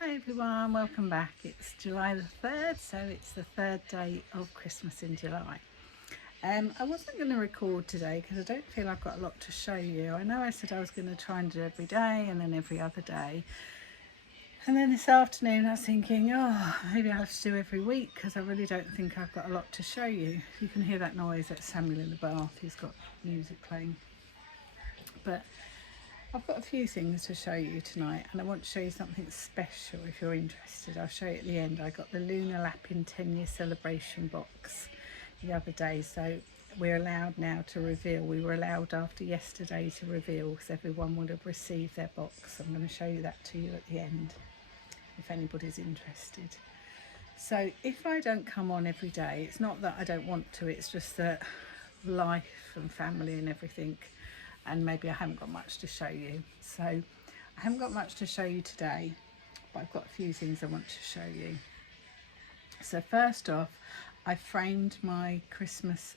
Hi everyone, welcome back. It's July the 3rd, so it's the third day of Christmas in July. I wasn't going to record today because I don't feel I've got a lot to show you. I know I said I was going to try and do every day and then every other day. And then this afternoon I was thinking, maybe I'll have to do every week because I really don't think I've got a lot to show you. You can hear that noise, that's Samuel in the bath. He's got music playing. But I've got a few things to show you tonight, and I want to show you something special if you're interested. I'll show you at the end. I got the Lapin 10-year celebration box the other day, so we're allowed now to reveal. We were allowed after yesterday to reveal because everyone would have received their box. I'm going to show you that to you at the end if anybody's interested. So if I don't come on every day, it's not that I don't want to, it's just that life and family and everything, and maybe I haven't got much to show you. So I haven't got much to show you today, but I've got a few things I want to show you. So first off, I framed my Christmas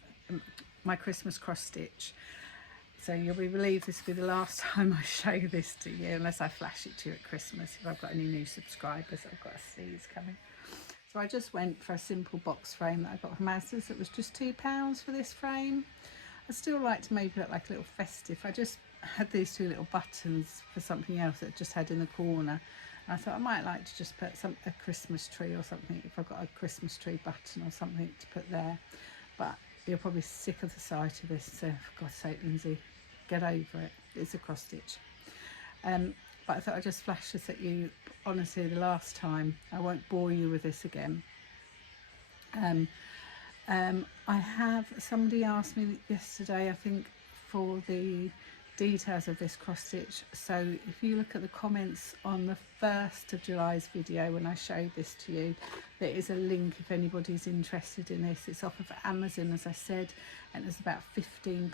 cross stitch. So you'll be relieved this will be the last time I show this to you, unless I flash it to you at Christmas. If I've got any new subscribers, I've got a sneeze coming. So I just went for a simple box frame that I got from Asda's. It was just £2 for this frame. I still like to make it like a little festive. I just had these two little buttons for something else that I just had in the corner. And I thought I might like to just put a Christmas tree or something, if I've got a Christmas tree button or something to put there. But you're probably sick of the sight of this, so for God's sake, Lindsay, get over it. It's a cross stitch. But I thought I'd just flash this at you. Honestly, the last time, I won't bore you with this again. I have, somebody asked me yesterday, I think, for the details of this cross stitch. So if you look at the comments on the 1st of July's video when I showed this to you, there is a link if anybody's interested in this. It's off of Amazon, as I said, and it's about £15.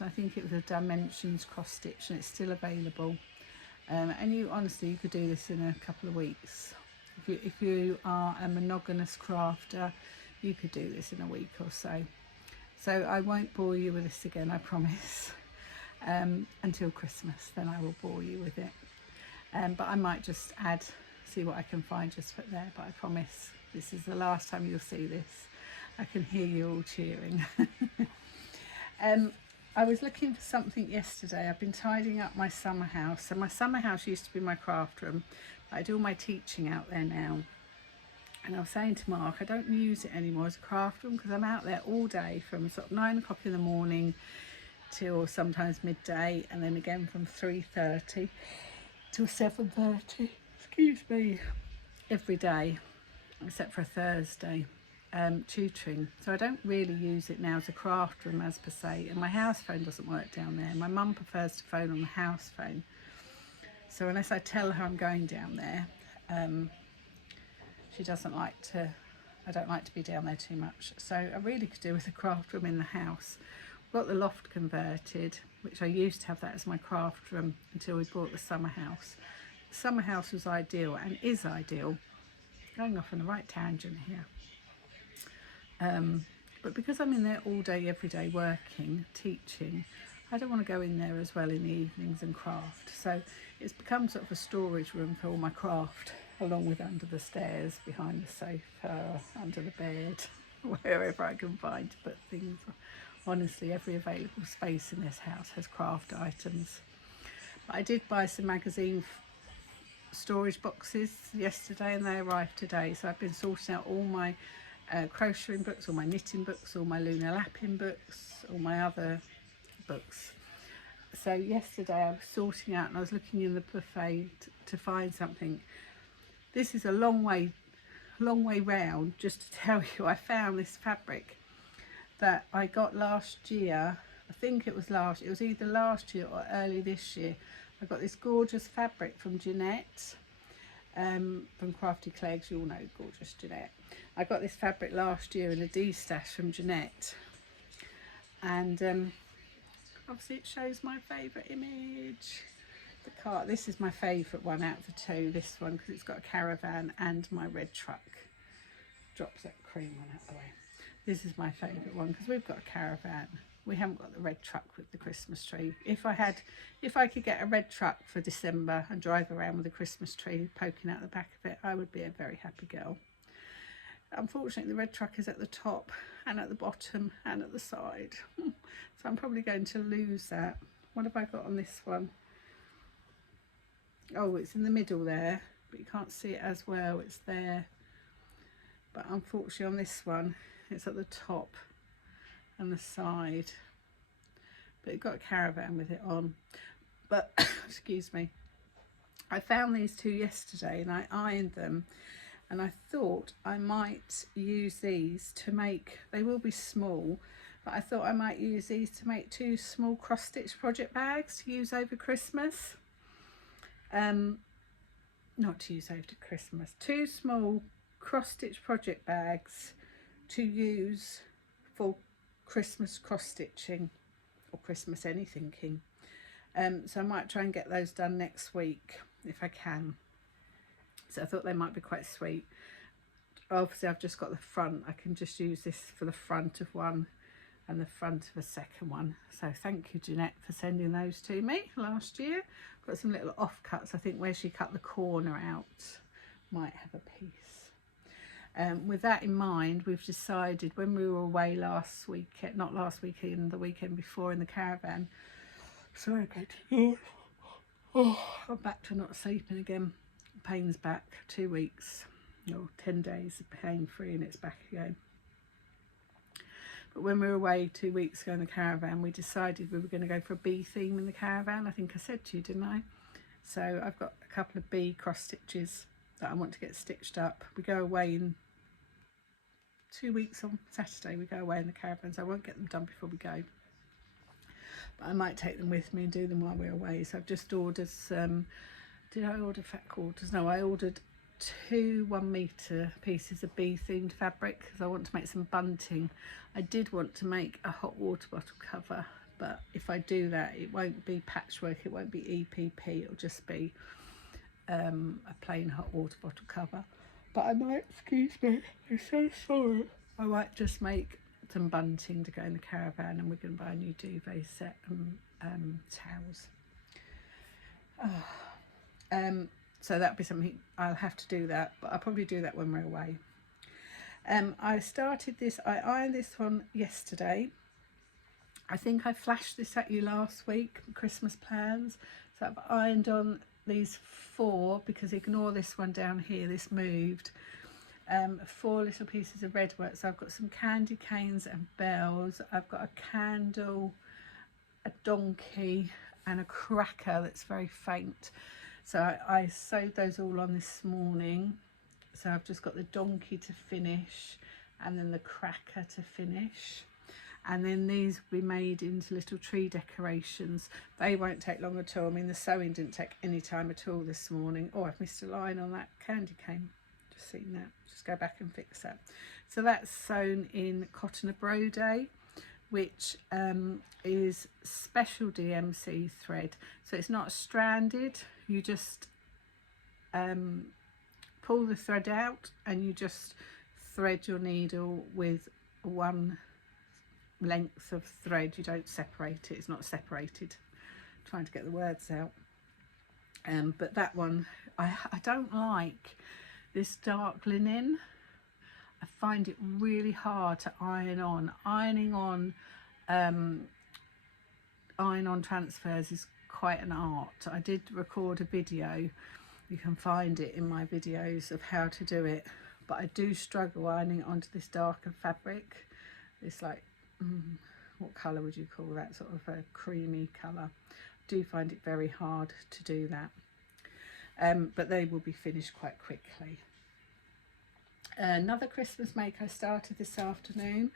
I think it was a Dimensions cross stitch, and it's still available. And you honestly, you could do this in a couple of weeks. If you are a monogamous crafter, you could do this in a week or so. So I won't bore you with this again, I promise, until Christmas. Then I will bore you with it. But I might just see what I can find, just put there. But I promise this is the last time you'll see this. I can hear you all cheering. I was looking for something yesterday. I've been tidying up my summer house. So my summer house used to be my craft room. I do all my teaching out there now. And I was saying to Mark, I don't use it anymore as a craft room because I'm out there all day from sort of 9 o'clock in the morning till sometimes midday, and then again from 3:30 till 7:30, excuse me, every day except for a Thursday, tutoring. So I don't really use it now as a craft room as per se, and my house phone doesn't work down there. My mum prefers to phone on the house phone. So unless I tell her I'm going down there, she doesn't like to, I don't like to be down there too much. So I really could do with a craft room in the house. We've got the loft converted, which I used to have that as my craft room until we bought the summer house. The summer house was ideal and is ideal. Going off on the right tangent here. But because I'm in there all day, every day, working, teaching, I don't want to go in there as well in the evenings and craft. So it's become sort of a storage room for all my craft, along with under the stairs, behind the sofa, under the bed, wherever I can find to put things. Honestly, every available space in this house has craft items. But I did buy some magazine storage boxes yesterday, and they arrived today. So I've been sorting out all my crocheting books, all my knitting books, all my Lapin books, all my other books. So yesterday I was sorting out and I was looking in the buffet to find something. This is a long way round just to tell you I found this fabric that I got last year. I think it was either last year or early this year. I got this gorgeous fabric from Jeanette, from Crafty Clegs. You all know gorgeous Jeanette. I got this fabric last year in a D-stash from Jeanette, and obviously it shows my favourite image. The cart. This is my favourite one out of the two, this one, because it's got a caravan and my red truck. Drops that cream one out the way. This is my favourite one because we've got a caravan we haven't got the red truck with the Christmas tree. If I could get a red truck for December and drive around with a Christmas tree poking out the back of it, I would be a very happy girl. Unfortunately, the red truck is at the top and at the bottom and at the side. So I'm probably going to lose that. What have I got on this one? Oh, it's in the middle there, but you can't see it as well. It's there. But unfortunately on this one, it's at the top and the side. But it got a caravan with it on. But, excuse me. I found these two yesterday and I ironed them. And I thought I might use these to make, they will be small, but I thought I might use these to make two small cross-stitch project bags to use over Christmas. Not to use over Christmas, two small cross-stitch project bags to use for Christmas cross-stitching or Christmas anythinking. So I might try and get those done next week if I can. So I thought they might be quite sweet. Obviously I've just got the front. I can just use this for the front of one and the front of a second one. So thank you, Jeanette, for sending those to me last year. Got some little offcuts. I think where she cut the corner out might have a piece. With that in mind, we've decided when we were away last weekend, not last weekend, the weekend before in the caravan. Sorry, Kate. Oh, I'm back to not sleeping again. Pain's back, 2 weeks or 10 days of pain free and it's back again. But when we were away 2 weeks ago in the caravan, we decided we were going to go for a bee theme in the caravan. I think I said to you, didn't I? So I've got a couple of bee cross stitches that I want to get stitched up. We go away in 2 weeks on Saturday. We go away in the caravan, so I won't get them done before we go. But I might take them with me and do them while we're away. So I've just ordered some. Did I order fat quarters? No, I ordered 2 1 metre pieces of bee themed fabric because I want to make some bunting. I did want to make a hot water bottle cover, but if I do that, it won't be patchwork, it won't be EPP, it'll just be a plain hot water bottle cover. But I might, excuse me, I'm so sorry, I might just make some bunting to go in the caravan, and we're going to buy a new duvet set and towels. So that'll be something, I'll have to do that, but I'll probably do that when we're away. I started this, I ironed this one yesterday. I think I flashed this at you last week, Christmas plans. So I've ironed on these 4, because ignore this one down here, this moved. 4 little pieces of red work. So I've got some candy canes and bells. I've got a candle, a donkey and a cracker that's very faint. So I sewed those all on this morning. So I've just got the donkey to finish and then the cracker to finish. And then these will be made into little tree decorations. They won't take long at all. I mean, the sewing didn't take any time at all this morning. Oh, I've missed a line on that candy cane. Just seen that. Just go back and fix that. So that's sewn in cotton brode, which is special DMC thread. So it's not stranded. You just pull the thread out and you just thread your needle with one length of thread. You don't separate it. It's not separated. I'm trying to get the words out. But that one, I don't like this dark linen. I find it really hard to iron on. Ironing on iron-on transfers is quite an art. I did record a video, you can find it in my videos, of how to do it, but I do struggle ironing it onto this darker fabric. It's like, what colour would you call that? Sort of a creamy colour. I do find it very hard to do that, but they will be finished quite quickly. Another Christmas make I started this afternoon.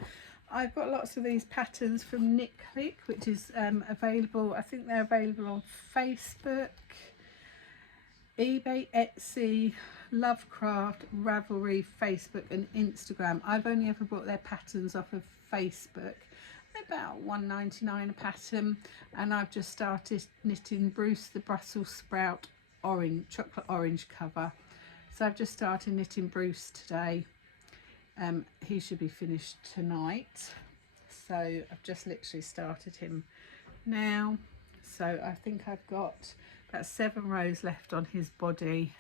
I've got lots of these patterns from Knit Click, which is available, I think they're available on Facebook, eBay, Etsy, Lovecraft, Ravelry, Facebook and Instagram. I've only ever bought their patterns off of Facebook. They're about £1.99 a pattern, and I've just started knitting Bruce the Brussels sprout orange, chocolate orange cover. So I've just started knitting Bruce today. He should be finished tonight. So I've just literally started him now. So I think I've got about 7 rows left on his body,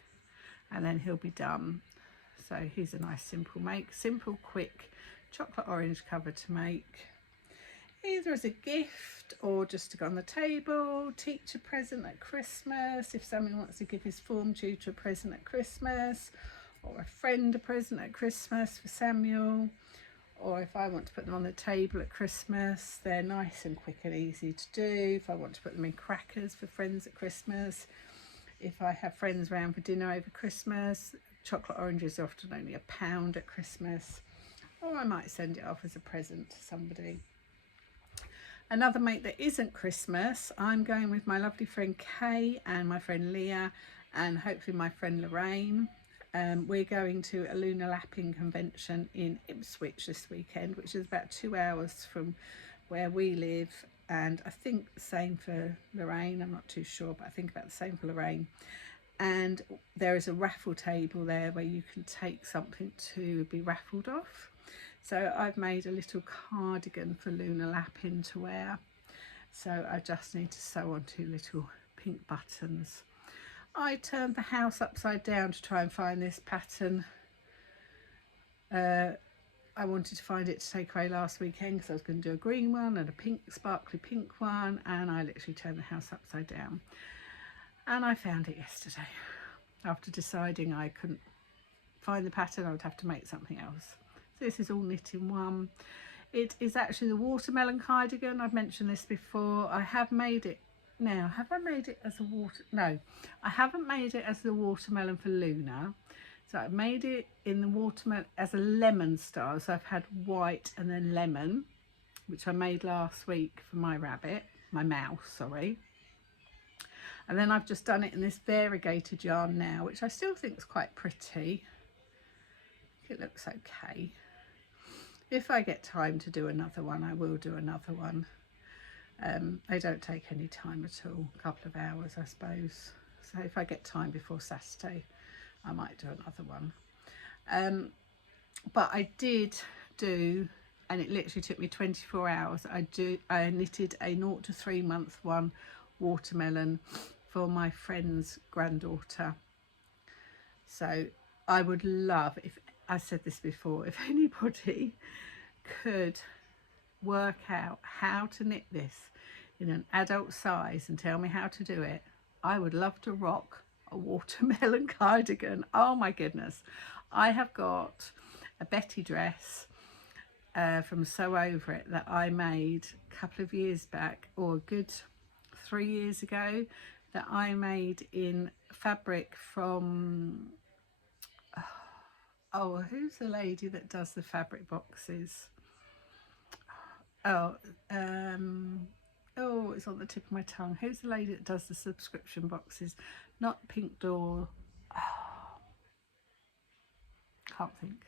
and then he'll be done. So here's a nice simple make, simple, quick chocolate orange cover to make, either as a gift or just to go on the table, teacher present at Christmas, if someone wants to give his form tutor a present at Christmas, or a friend a present at Christmas for Samuel, or if I want to put them on the table at Christmas, they're nice and quick and easy to do. If I want to put them in crackers for friends at Christmas, if I have friends round for dinner over Christmas, chocolate oranges are often only £1 at Christmas, or I might send it off as a present to somebody. Another make that isn't Christmas, I'm going with my lovely friend Kay and my friend Leah and hopefully my friend Lorraine. We're going to a lunar Lapin convention in Ipswich this weekend, which is about 2 hours from where we live, and I think the same for Lorraine. I'm not too sure, but I think about the same for Lorraine. And there is a raffle table there where you can take something to be raffled off. So I've made a little cardigan for lunar Lapin to wear, so I just need to sew on 2 little pink buttons. I turned the house upside down to try and find this pattern. I wanted to find it to take away last weekend because I was going to do a green one and a pink, sparkly pink one, and I literally turned the house upside down. And I found it yesterday. After deciding I couldn't find the pattern, I would have to make something else. So this is all knit in one. It is actually the watermelon cardigan. I've mentioned this before. I have made it. Now, have I made it as a No, I haven't made it as the watermelon for Luna. So I made it in the watermelon as a lemon style. So I've had white and then lemon, which I made last week for my rabbit, my mouse, sorry. And then I've just done it in this variegated yarn now, which I still think is quite pretty. It looks okay. If I get time to do another one, I will do another one. They don't take any time at all, a couple of hours I suppose. So if I get time before Saturday, I might do another one. But I did do, and it literally took me 24 hours, I knitted a 0 to 3 month one watermelon for my friend's granddaughter. So I would love, if I said this before, if anybody could work out how to knit this in an adult size and tell me how to do it, I would love to rock a watermelon cardigan. Oh my goodness. I have got a Betty dress from Sew Over It that I made a couple of years back, or a good 3 years ago, that I made in fabric from, oh, who's the lady that does the fabric boxes? Oh, it's on the tip of my tongue. Who's the lady that does the subscription boxes? Not Pink Door. Oh, can't think.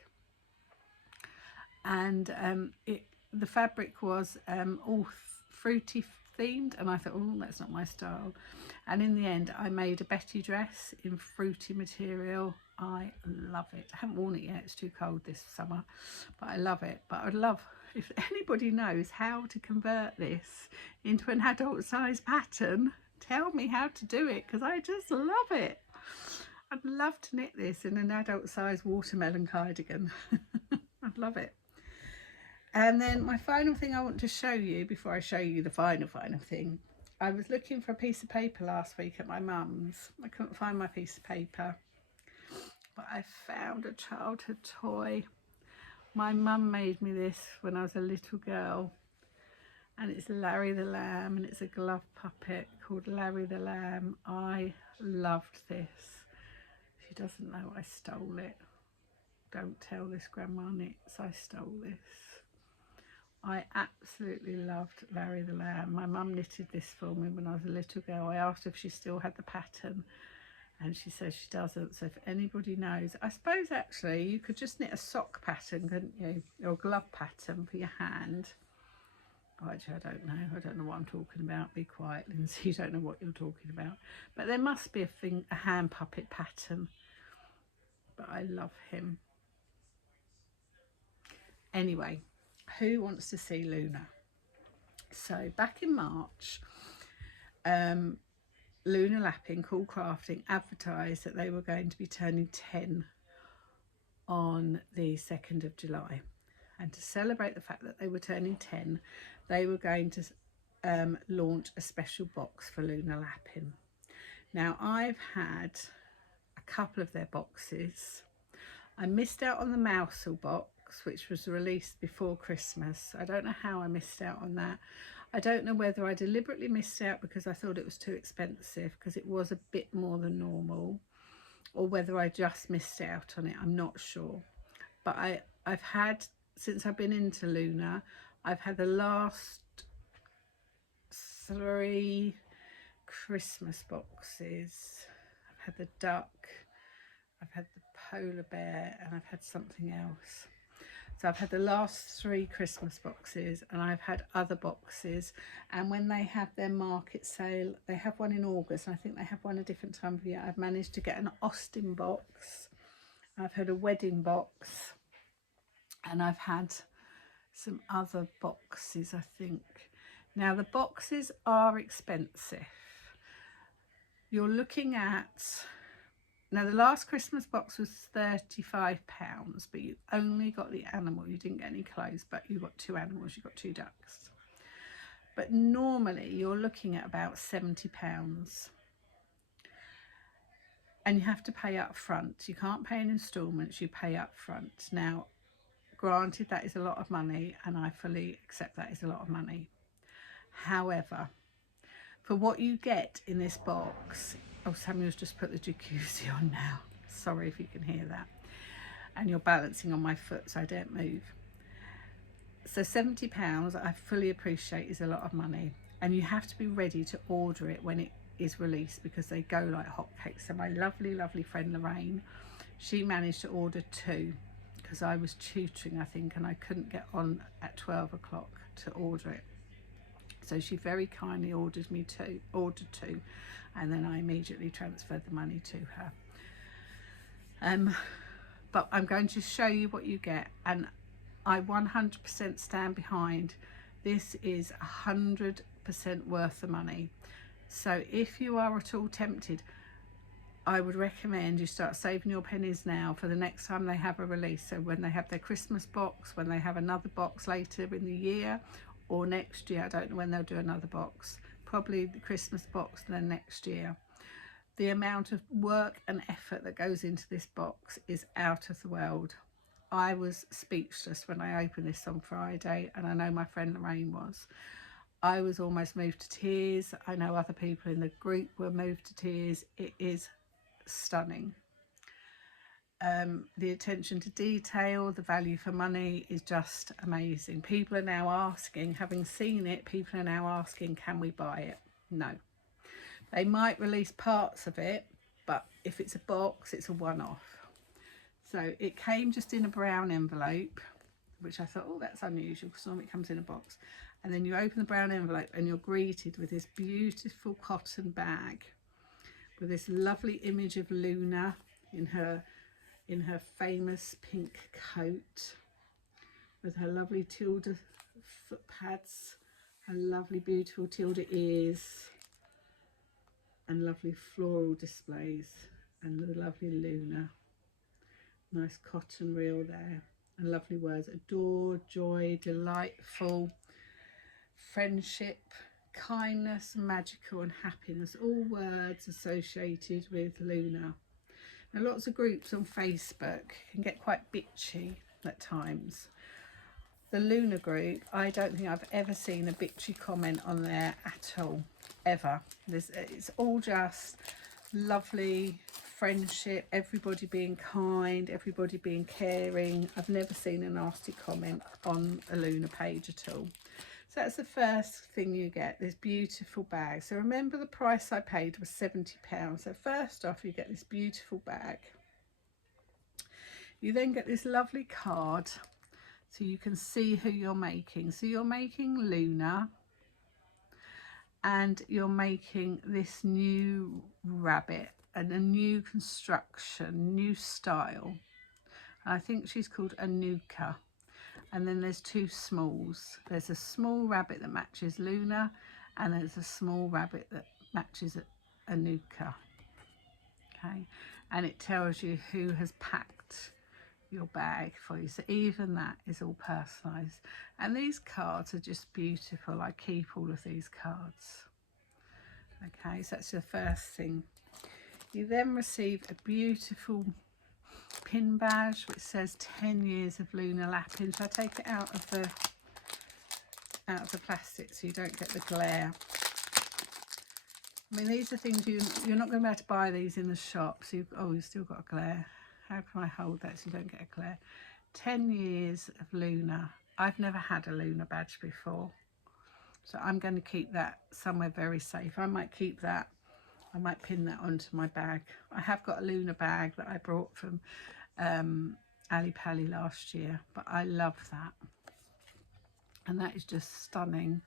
And the fabric was all fruity themed, and I thought, oh, that's not my style. And in the end, I made a Betty dress in fruity material. I love it. I haven't worn it yet, it's too cold this summer, but I love it. But I'd love, if anybody knows how to convert this into an adult size pattern, tell me how to do it, because I just love it. I'd love to knit this in an adult size watermelon cardigan. I'd love it. And then my final thing I want to show you before I show you the final thing, I was looking for a piece of paper last week at my mum's. I couldn't find my piece of paper, but I found a childhood toy. My mum made me this when I was a little girl, and it's Larry the Lamb, and it's a glove puppet called Larry the Lamb. I loved this. She doesn't know I stole it. Don't tell this Grandma Knits I stole this. I absolutely loved Larry the Lamb. My mum knitted this for me when I was a little girl. I asked if she still had the pattern, and she says she doesn't. So if anybody knows, I suppose actually you could just knit a sock pattern, couldn't you? Or a glove pattern for your hand. Oh, actually, I don't know. I don't know what I'm talking about. Be quiet, Lindsay. You don't know what you're talking about. But there must be a hand puppet pattern. But I love him. Anyway, who wants to see Luna? So back in March, Luna Lapin, Cool Crafting, advertised that they were going to be turning 10 on the 2nd of July. And to celebrate the fact that they were turning 10, they were going to launch a special box for Luna Lapin. Now, I've had a couple of their boxes. I missed out on the Mousel box, which was released before Christmas. I don't know how I missed out on that. I don't know whether I deliberately missed out because I thought it was too expensive, because it was a bit more than normal, or whether I just missed out on it. I'm not sure. But I've had, since I've been into Luna, I've had the last 3 Christmas boxes. I've had the duck, I've had the polar bear, and I've had something else. So I've had the last 3 Christmas boxes, and I've had other boxes. And when they have their market sale, they have one in August, and I think they have one a different time of year. I've managed to get an Austin box. I've had a wedding box, and I've had some other boxes, I think. Now, the boxes are expensive. You're looking at, now the last Christmas box was £35, but you only got the animal. You didn't get any clothes, but you got 2 animals. You got 2 ducks. But normally you're looking at about £70. And you have to pay up front. You can't pay in instalments, you pay up front. Now, granted, that is a lot of money, and I fully accept that is a lot of money. However, for what you get in this box, oh, Samuel's just put the jacuzzi on now. Sorry if you can hear that. And you're balancing on my foot, so I don't move. So £70, I fully appreciate, is a lot of money. And you have to be ready to order it when it is released, because they go like hotcakes. So my lovely, lovely friend Lorraine, she managed to order 2, because I was tutoring, I think, and I couldn't get on at 12 o'clock to order it. So she very kindly ordered 2, and then I immediately transferred the money to her. But I'm going to show you what you get, and I 100% stand behind. This is 100% worth the money. So if you are at all tempted, I would recommend you start saving your pennies now for the next time they have a release. So when they have their Christmas box, when they have another box later in the year, or next year, I don't know when they'll do another box, probably the Christmas box and then next year. The amount of work and effort that goes into this box is out of the world. I was speechless when I opened this on Friday, and I know my friend Lorraine was. I was almost moved to tears. I know other people in the group were moved to tears. It is stunning. The attention to detail, the value for money is just amazing. People are now asking, having seen it, people are now asking, can we buy it? No. They might release parts of it, but if it's a box, it's a one-off. So it came just in a brown envelope, which I thought, oh, that's unusual, because normally it comes in a box. And then you open the brown envelope and you're greeted with this beautiful cotton bag with this lovely image of Luna in her famous pink coat, with her lovely tilde foot pads, her lovely beautiful tilde ears, and lovely floral displays, and the lovely Luna. Nice cotton reel there, and lovely words: adore, joy, delightful, friendship, kindness, magical, and happiness. All words associated with Luna. Now, lots of groups on Facebook can get quite bitchy at times. The Luna group, I don't think I've ever seen a bitchy comment on there at all, ever. It's all just lovely friendship, everybody being kind, everybody being caring. I've never seen a nasty comment on a Luna page at all. So that's the first thing you get, this beautiful bag. So remember, the price I paid was £70. So first off, you get this beautiful bag. You then get this lovely card, so you can see who you're making. So you're making Luna, and you're making this new rabbit, and a new construction, new style. I think she's called Anuka. and then there's two smalls. There's a small rabbit that matches Luna, and there's a small rabbit that matches Anuka. Okay, and it tells you who has packed your bag for you, so even that is all personalized. And these cards are just beautiful. I keep all of these cards. Okay, so that's the first thing. You then receive a beautiful pin badge which says 10 years of Luna Lapin. So I take it out of the plastic so you don't get the glare. I mean, these are things you're not going to be able to buy these in the shop. So you've still got a glare. How can I hold that so you don't get a glare? 10 years of Luna. I've never had a Luna badge before, so I'm going to keep that somewhere very safe. I might keep that. I might pin that onto my bag. I have got a Luna bag that I brought from Ali Pali last year, but I love that. And that is just stunning.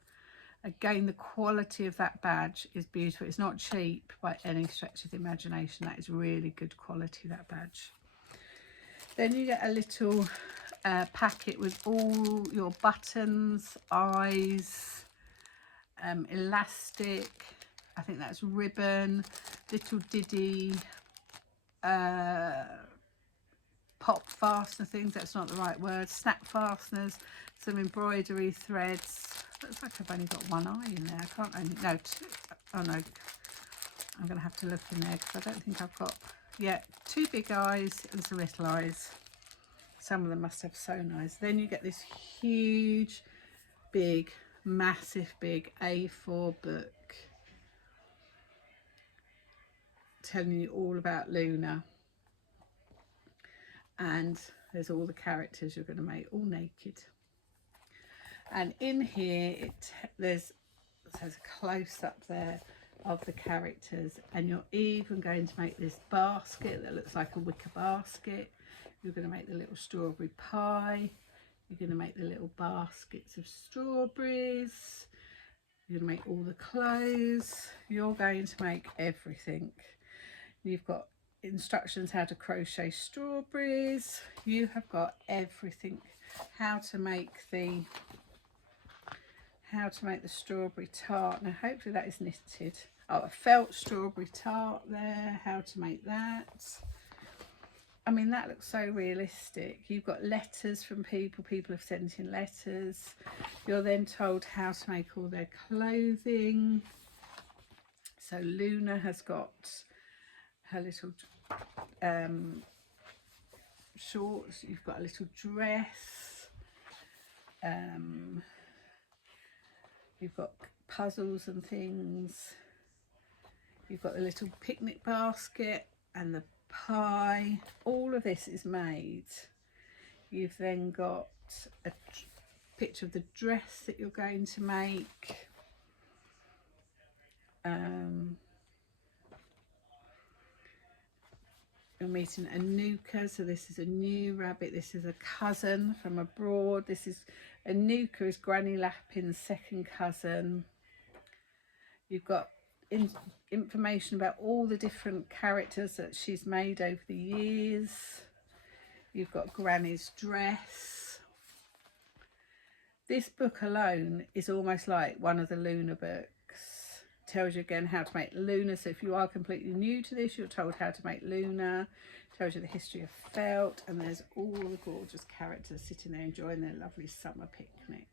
Again, the quality of that badge is beautiful. It's not cheap by any stretch of the imagination. That is really good quality, that badge. Then you get a little packet with all your buttons, eyes, elastic, I think that's ribbon, little diddy, pop fastener things, that's not the right word, snap fasteners, some embroidery threads. Looks like I've only got one eye in there. I can't only, no, two, oh no, I'm going to have to look in there because I don't think I've got, yeah, two big eyes and some little eyes. Some of them must have sewn eyes. Then you get this huge, big, massive, big A4 book telling you all about Luna. And there's all the characters you're going to make, all naked. And in here, there's a close-up there of the characters, and you're even going to make this basket that looks like a wicker basket. You're going to make the little strawberry pie. You're going to make the little baskets of strawberries. You're going to make all the clothes. You're going to make everything. You've got instructions how to crochet strawberries. You have got everything. How to make the strawberry tart. Now hopefully that is knitted. Oh, a felt strawberry tart there. How to make that. I mean, that looks so realistic. You've got letters from people. People have sent in letters. You're then told how to make all their clothing. So Luna has got her little shorts. You've got a little dress. You've got puzzles and things. You've got the little picnic basket and the pie. All of this is made. You've then got a picture of the dress that you're going to make. You're meeting Anuka, so this is a new rabbit. This is a cousin from abroad. This is Anuka is Granny Lapin's second cousin. You've got information about all the different characters that she's made over the years. You've got Granny's dress. This book alone is almost like one of the Luna books. Tells you again how to make Luna. So if you are completely new to this, you're told how to make Luna. Tells you the history of felt, and there's all the gorgeous characters sitting there enjoying their lovely summer picnic.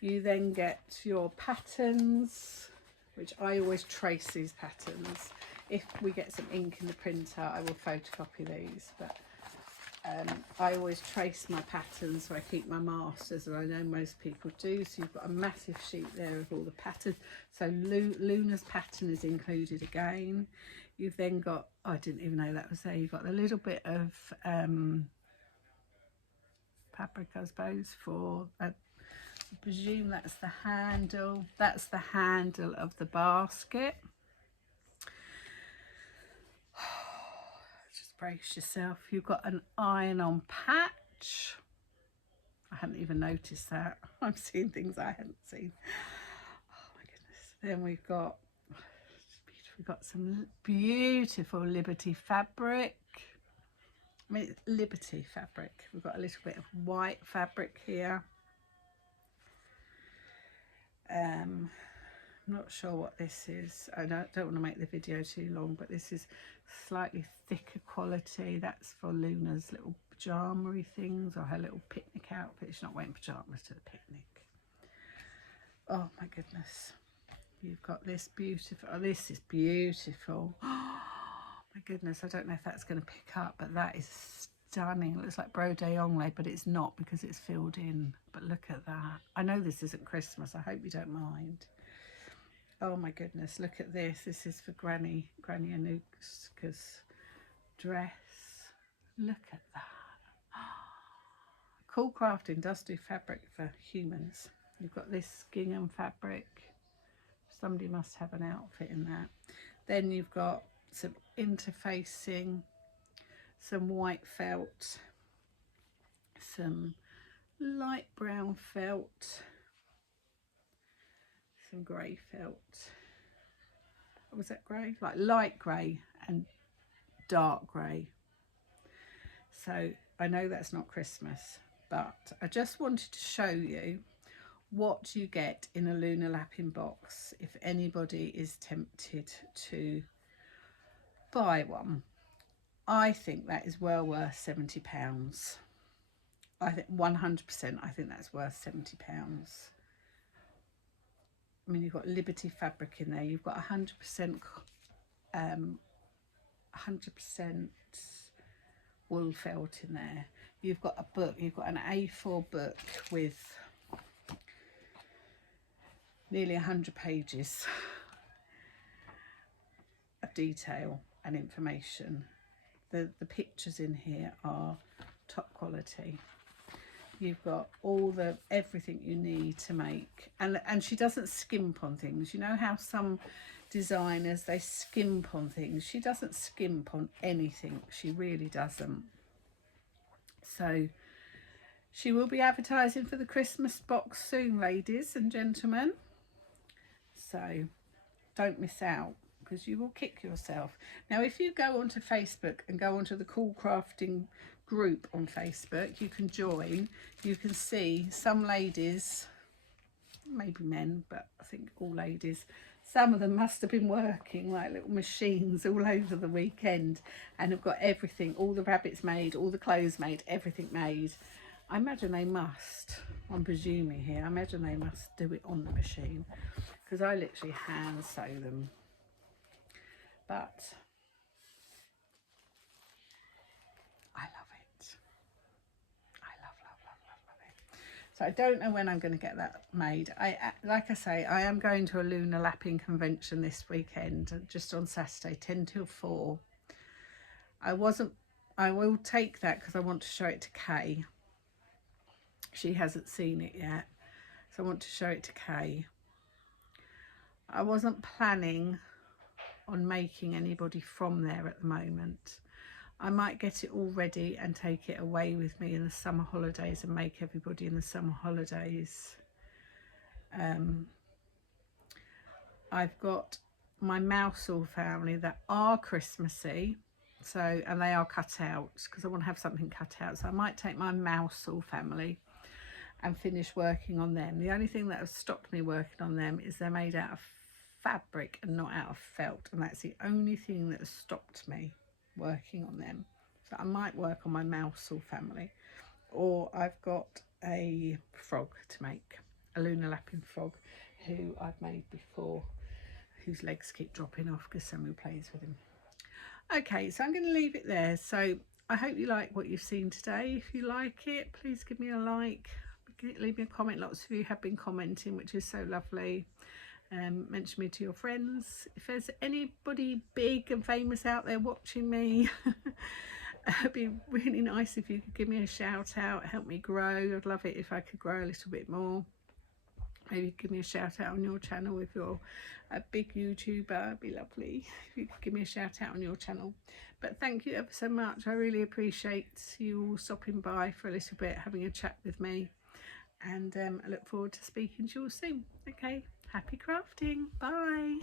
You then get your patterns, which I always trace these patterns. If we get some ink in the printer, I will photocopy these, but I always trace my patterns, so I keep my masters, and I know most people do. So you've got a massive sheet there of all the patterns. So Luna's pattern is included again. You've then got, oh, I didn't even know that was there. You've got a little bit of fabric, I suppose, for I presume that's the handle. That's the handle of the basket. Brace yourself. You've got an iron-on patch. I hadn't even noticed that. I'm seeing things I hadn't seen. Oh my goodness. Then we've got some beautiful Liberty fabric. mean, it's Liberty fabric. We've got a little bit of white fabric here. I'm not sure what this is. I don't want to make the video too long, but this is slightly thicker quality. That's for Luna's little pyjama-y things, or her little picnic outfit. She's not wearing pyjamas to the picnic. Oh my goodness. You've got this beautiful, oh, this is beautiful. Oh my goodness, I don't know if that's going to pick up, but that is stunning. It looks like brode onglé, but it's not because it's filled in. But look at that. I know this isn't Christmas. I hope you don't mind. Oh my goodness, look at this. This is for Granny Anuska's dress. Look at that. Cool Crafting does do fabric for humans. You've got this gingham fabric. Somebody must have an outfit in that. Then you've got some interfacing, some white felt, some light brown felt, some grey felt. What was that grey? Like light grey and dark grey. So I know that's not Christmas, but I just wanted to show you what you get in a Luna Lapin box if anybody is tempted to buy one. I think that is well worth £70. I think 100%, I think that's worth £70. I mean, you've got Liberty fabric in there. You've got 100% wool felt in there. You've got a book. You've got an A4 book with nearly 100 pages of detail and information. The pictures in here are top quality. You've got everything you need to make, and she doesn't skimp on things. You know how some designers, they skimp on things. She doesn't skimp on anything. She really doesn't. So she will be advertising for the Christmas box soon, ladies and gentlemen. So don't miss out, because you will kick yourself. Now, if you go onto Facebook and go onto the Cool Crafting group on Facebook, you can join. You can see some ladies, maybe men, but I think all ladies, some of them must have been working like little machines all over the weekend and have got everything, all the rabbits made, all the clothes made, everything made. I imagine they must, I'm presuming here, I imagine they must do it on the machine, because I literally hand sew them. But I love it. I love it. So I don't know when I'm going to get that made. Like I say, I am going to a Luna Lapin convention this weekend, just on Saturday, 10 till 4. I will take that because I want to show it to Kay. She hasn't seen it yet, so I want to show it to Kay. I wasn't planning on making anybody from there at the moment. I might get it all ready and take it away with me in the summer holidays and make everybody in the summer holidays. I've got my Mousehole family that are Christmassy, so, and they are cut out because I want to have something cut out. So I might take my Mousehole family and finish working on them. The only thing that has stopped me working on them is they're made out of fabric and not out of felt, and that's the only thing that has stopped me working on them. So I might work on my Mousehole family, or I've got a frog to make, a Luna Lapin frog who I've made before, whose legs keep dropping off because somebody plays with him. Okay, so I'm going to leave it there. So I hope you like what you've seen today. If you like it, please give me a like, leave me a comment. Lots of you have been commenting, which is so lovely. Mention me to your friends. If there's anybody big and famous out there watching me, it'd be really nice if you could give me a shout out, help me grow. I'd love it if I could grow a little bit more. Maybe give me a shout out on your channel if you're a big YouTuber. It'd be lovely if you could give me a shout out on your channel. But thank you ever so much. I really appreciate you all stopping by for a little bit, having a chat with me, and I look forward to speaking to you all soon. Okay, happy crafting. Bye.